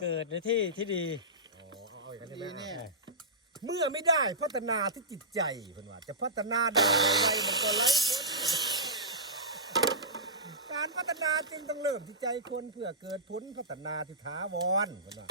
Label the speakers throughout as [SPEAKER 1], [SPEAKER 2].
[SPEAKER 1] เกิดในที่ที่ดี
[SPEAKER 2] เอาอย่างนี้เนี่ย
[SPEAKER 3] เมื่อไม่ได้พัฒนาที่จิตใจเพิ่นว่าจะพัฒนาได้ไวมันก็ไร้ผลการพัฒนาจึงต้องเริ่มที่ใจคนเพื่อเกิดผลพัฒนาที่ถาวรเพิ่นว่า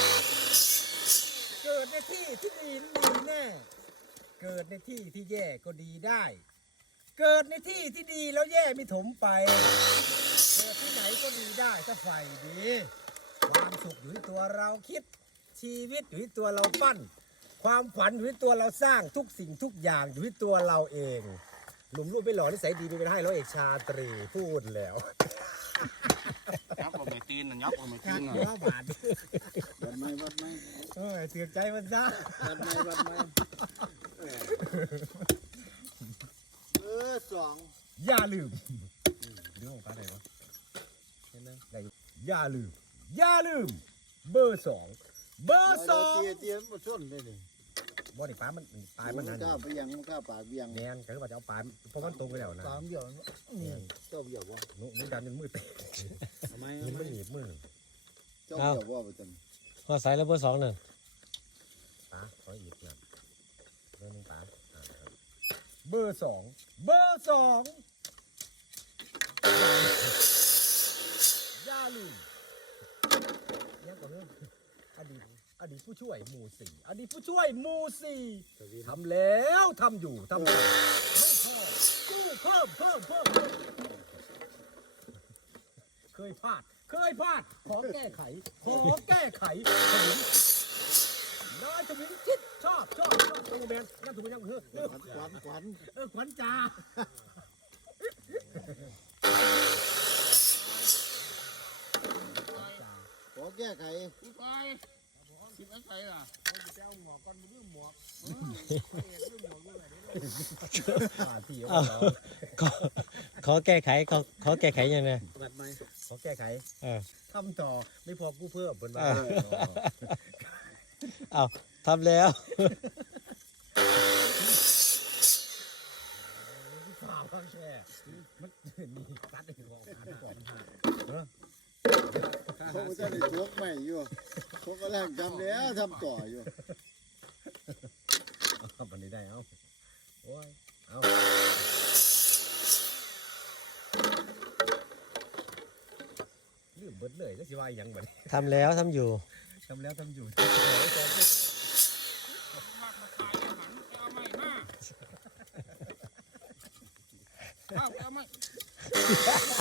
[SPEAKER 3] เกิดในที่ที่ดีนั้นดีแน่เกิดในที่ที่แย่ก็ดีได้ เกิดในที่ที่ดีแล้วแย่ไม่ถมไปเกิดที่ไหนก็ดีได้ถ้าใฝ่ดีความสุขอยู่ที่ตัวเราคิดชีวิตอยู่ที่ตัวเราปั้นความฝันอยู่ที่ตัวเราสร้างทุกสิ่งทุกอย่างอยู่ที่ตัวเราเองหนุ่มรูปไม่หล่อนิสัยดีเป็นให้ร้อยเอกชาตรีพูดแล้ว
[SPEAKER 4] ยับเอาไปตีนยับเอาไปตีน
[SPEAKER 3] ว่าบาท
[SPEAKER 2] วัดไหม
[SPEAKER 3] เตือนใจมันซะ
[SPEAKER 2] วัดไหมสอง
[SPEAKER 3] อย่าลืมเรื่องของการไหนวะเห็นไหมอย่าลืมเบอร์สอง
[SPEAKER 2] เตี้ยมาชนได้เลย
[SPEAKER 3] บ่อนี่ปลามันปลายมันนั่น
[SPEAKER 2] ก้าวไปยังก้าวปากเบียง
[SPEAKER 3] แนนก็คือว่าจะเอาปลาเพราะมันตรงไปแล้วนะ
[SPEAKER 2] สามเดียวเจ้าเบียววะ
[SPEAKER 3] นุ่ดันจนมือเตะ
[SPEAKER 2] ทำไม
[SPEAKER 3] มันไม่หนีบมือ
[SPEAKER 2] เจ้าเบียววะไปจน
[SPEAKER 1] พอใส่แล้วเบอร์ 2 1
[SPEAKER 3] ปลาขอหยิบเนี่ยเบอร์หนึ่งปลาเบอร์สองอย่าลืมยังก่อนเรื่องอดีตผู้ช่วยหมู่สี่อดีตผู้ช่วยหมู่สี่ทำแล้วทำอยู่ไม่พอสู้เพิ่มเคยพลาดขอแก้ไขทวินนายทวินคิดชอบตัวแมนนั่นถูกไหมยัง
[SPEAKER 2] ขวัญ
[SPEAKER 3] ขวัญจ่า
[SPEAKER 2] ขอแก้ไข
[SPEAKER 4] ผู้ชายสิบอะไรล่ะ
[SPEAKER 3] ที่
[SPEAKER 1] อ้าวขอแก้ไขขอแก้ไขยังไง
[SPEAKER 2] วัดไหม
[SPEAKER 3] ขอแก้ไข ทำต่อไม่พอกู้เพิ่มบนบ้าน
[SPEAKER 1] อ้าวทำแล้ว
[SPEAKER 3] ข่าวข้างแช่มันมีตัดในของก่อน
[SPEAKER 2] เขาจะได้ชกใหม่อยู่เขากำลังทำแล้วทำต่ออยู่
[SPEAKER 3] วันนี้ได้เอาโอ้ยเอาลืมเบิดเลยแล้วสิว่าอย่างแบบนี้
[SPEAKER 1] ทำแล้วทำอยู่
[SPEAKER 3] ทำแล้วทำอยู่
[SPEAKER 4] มากมาตายอาหารเอาไม่มาเอาไม่